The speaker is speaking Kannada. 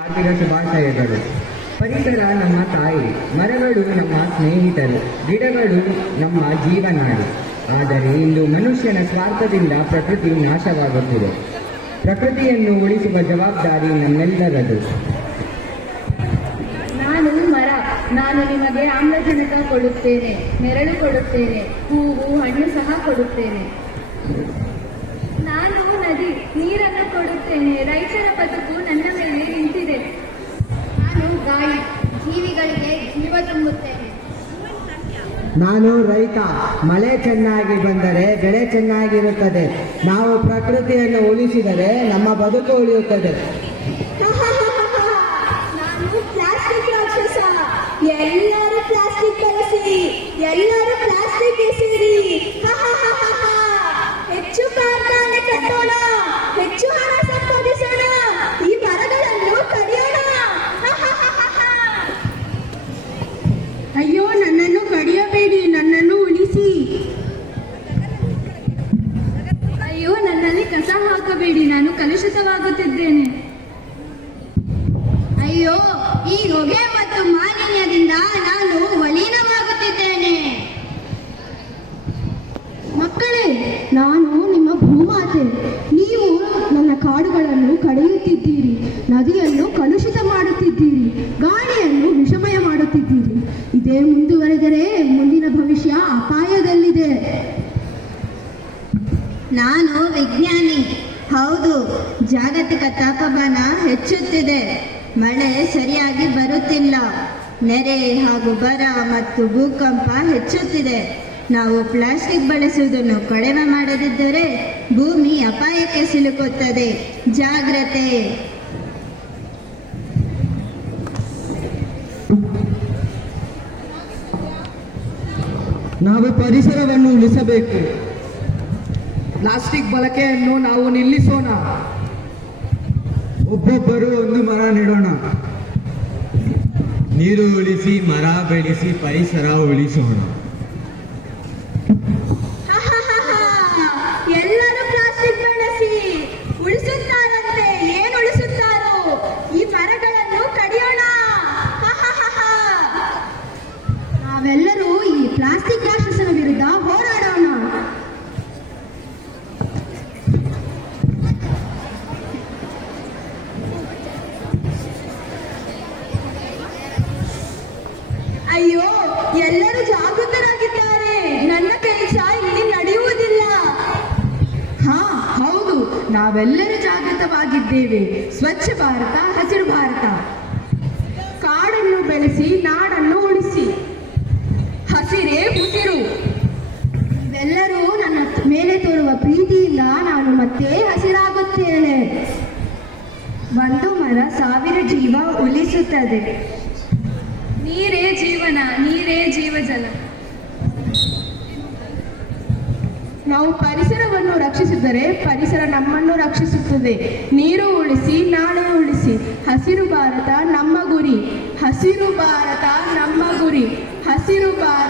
ಹಾರ್ದಿಕ ಶುಭಾಶಯಗಳು. ಪರಿಸರ ನಮ್ಮ ತಾಯಿ, ಮರಗಳು ನಮ್ಮ ಸ್ನೇಹಿತರು, ಗಿಡಗಳು ನಮ್ಮ ಜೀವನಾಡಿ. ಆದರೆ ಇಂದು ಮನುಷ್ಯನ ಸ್ವಾರ್ಥದಿಂದ ಪ್ರಕೃತಿ ನಾಶವಾಗುತ್ತಿದೆ. ಪ್ರಕೃತಿಯನ್ನು ಉಳಿಸುವ ಜವಾಬ್ದಾರಿ ನಮ್ಮೆಲ್ಲರದು. ನಾನು ಮರ, ನಾನು ನಿಮಗೆ ಆಮ್ಲಜನಕ ಕೊಡುತ್ತೇನೆ, ನೆರಳು ಕೊಡುತ್ತೇನೆ, ಹೂವು ಹಣ್ಣು ಸಹ ಕೊಡುತ್ತೇನೆ. ನಾನು ನದಿ, ನೀರನ್ನು ಕೊಡುತ್ತೇನೆ, ರೈತರ ಬದುಕು ನನ್ನ ಮೇಲೆ ನಿಂತಿದೆ. ನಾನು ಗಾಳಿ, ಜೀವಿಗಳಿಗೆ ಜೀವ ತುಂಬುತ್ತೇನೆ. ನಾನು ರೈತ, ಮಳೆ ಚೆನ್ನಾಗಿ ಬಂದರೆ ಬೆಳೆ ಚೆನ್ನಾಗಿರುತ್ತದೆ. ನಾವು ಪ್ರಕೃತಿಯನ್ನು ಉಳಿಸಿದರೆ ನಮ್ಮ ಬದುಕು ಉಳಿಯುತ್ತದೆ. ನಾನು ಪ್ಲಾಸ್ಟಿಕ್ ರಾಕ್ಷಸ, ಎಲ್ಲರೂ ಪ್ಲಾಸ್ಟಿಕ್ ಬಳಸಿ, ಎಲ್ಲರೂ ಪ್ಲಾಸ್ಟಿಕ್ ಎಸೆಯಿರಿ. ಹೆಚ್ಚು ಕಾರ್ಖಾನೆ ಕಟ್ಟೋಣ, ಹೆಚ್ಚು ಹಣ ಸಂಪಾದಿಸೋಣ, ಈ ಮರಗಳನ್ನು ಕಡಿಯೋಣ. ಅಯ್ಯೋ, ನನ್ನನ್ನು ಕಡಿಯಬೇಡಿ, ನನ್ನನ್ನು ಉಳಿಸಿ. ಅಯ್ಯೋ, ನನ್ನಲ್ಲಿ ಕಸ ಹಾಕಬೇಡಿ, ನಾನು ಕಲುಷಿತವಾಗುತ್ತಿದ್ದೇನೆ. ಅಯ್ಯೋ, ಈ ಹೊಗೆ ಮತ್ತು ಮಾಲಿನ್ಯದಿಂದ ನಾನು ಮಲಿನವಾಗುತ್ತಿದ್ದೇನೆ. ಮಕ್ಕಳೇ, ನಾನು ನಿಮ್ಮ ಭೂಮಾತೆ. ನೀವು ನನ್ನ ಕಾಡುಗಳನ್ನು ಕಡಿಯುತ್ತಿದ್ದೀರಿ, ನದಿಯನ್ನು ಕಲುಷಿತ ಮಾಡುತ್ತಿದ್ದೀರಿ, ಗಾಳಿಯನ್ನು ವಿಷಮಯ ಮಾಡುತ್ತಿದ್ದೀರಿ. ಇದೇ ಮುಂದುವರೆದರೆ ಮುಂದಿನ ಭವಿಷ್ಯ ಅಪಾಯದಲ್ಲಿದೆ. ನಾನು ವಿಜ್ಞಾನಿ. ಹೌದು, ಜಾಗತಿಕ ತಾಪಮಾನ ಹೆಚ್ಚುತ್ತಿದೆ, ಮಳೆ ಸರಿಯಾಗಿ ಬರುತ್ತಿಲ್ಲ, ನೆರೆ ಹಾಗೂ ಬರ ಮತ್ತು ಭೂಕಂಪ ಹೆಚ್ಚುತ್ತಿದೆ. ನಾವು ಪ್ಲಾಸ್ಟಿಕ್ ಬಳಸುವುದನ್ನು ಕಡಿಮೆ ಮಾಡದಿದ್ದರೆ ಭೂಮಿ ಅಪಾಯಕ್ಕೆ ಸಿಲುಕುತ್ತದೆ. ಜಾಗ್ರತೆ. ನಾವು ಪರಿಸರವನ್ನು ಉಳಿಸಬೇಕು. ಪ್ಲಾಸ್ಟಿಕ್ ಬಳಕೆಯನ್ನು ನಾವು ನಿಲ್ಲಿಸೋಣ. ಒಬ್ಬೊಬ್ಬರು ಒಂದು ಮರ ನೆಡೋಣ. ನೀರು ಉಳಿಸಿ, ಮರ ಬೆಳೆಸಿ, ಪರಿಸರ ಉಳಿಸೋಣ. ಎಲ್ಲರೂ ಪ್ಲಾಸ್ಟಿಕ್ ಬಳಸಿ ಉಳಿಸುತ್ತಾರಂತೆ. ಏನು ಉಳಿಸುತ್ತಾರೋ? ಈ ಮರಗಳನ್ನು ಕಡಿಯೋಣ. ನಾವೆಲ್ಲರೂ ಈ ಪ್ಲಾಸ್ಟಿಕ್ ರಾಕ್ಷಸನ ವಿರುದ್ಧ ಹೋರಾಡೋಣ. ಅಯ್ಯೋ, ಎಲ್ಲರೂ ಜಾಗೃತರಾಗಿದ್ದಾರೆ. ನನ್ನ ಕೆಲಸ ಇಲ್ಲಿ ನಡೆಯುವುದಿಲ್ಲ. ಹಾ, ಹೌದು, ನಾವೆಲ್ಲರೂ ಜಾಗೃತವಾಗಿದ್ದೇವೆ. ಸ್ವಚ್ಛ ಭಾರತ, ಹಸಿರು ಭಾರತ. ಕಾಡನ್ನು ಬೆಳೆಸಿ, ನಾಡನ್ನು ಉಳಿಸಿ. ಹಸಿರೇ ಉಸಿರು. ಇವೆಲ್ಲರೂ ನನ್ನ ಮೇಲೆ ತೋರುವ ಪ್ರೀತಿಯಿಂದ ನಾನು ಮತ್ತೆ ಹಸಿರಾಗುತ್ತೇನೆ. ಒಂದು ಮರ 1000 ಜೀವ ಉಳಿಸುತ್ತದೆ. ನೀರೇ ಜೀವನ, ನೀರೇ ಜೀವಜಲ. ನಾವು ಪರಿಸರವನ್ನು ರಕ್ಷಿಸಿದರೆ ಪರಿಸರ ನಮ್ಮನ್ನು ರಕ್ಷಿಸುತ್ತದೆ. ನೀರು ಉಳಿಸಿ, ನಾಡು ಉಳಿಸಿ. ಹಸಿರು ಭಾರತ ನಮ್ಮ ಗುರಿ. ಹಸಿರು ಭಾರತ ನಮ್ಮ ಗುರಿ. ಹಸಿರು ಭಾರತ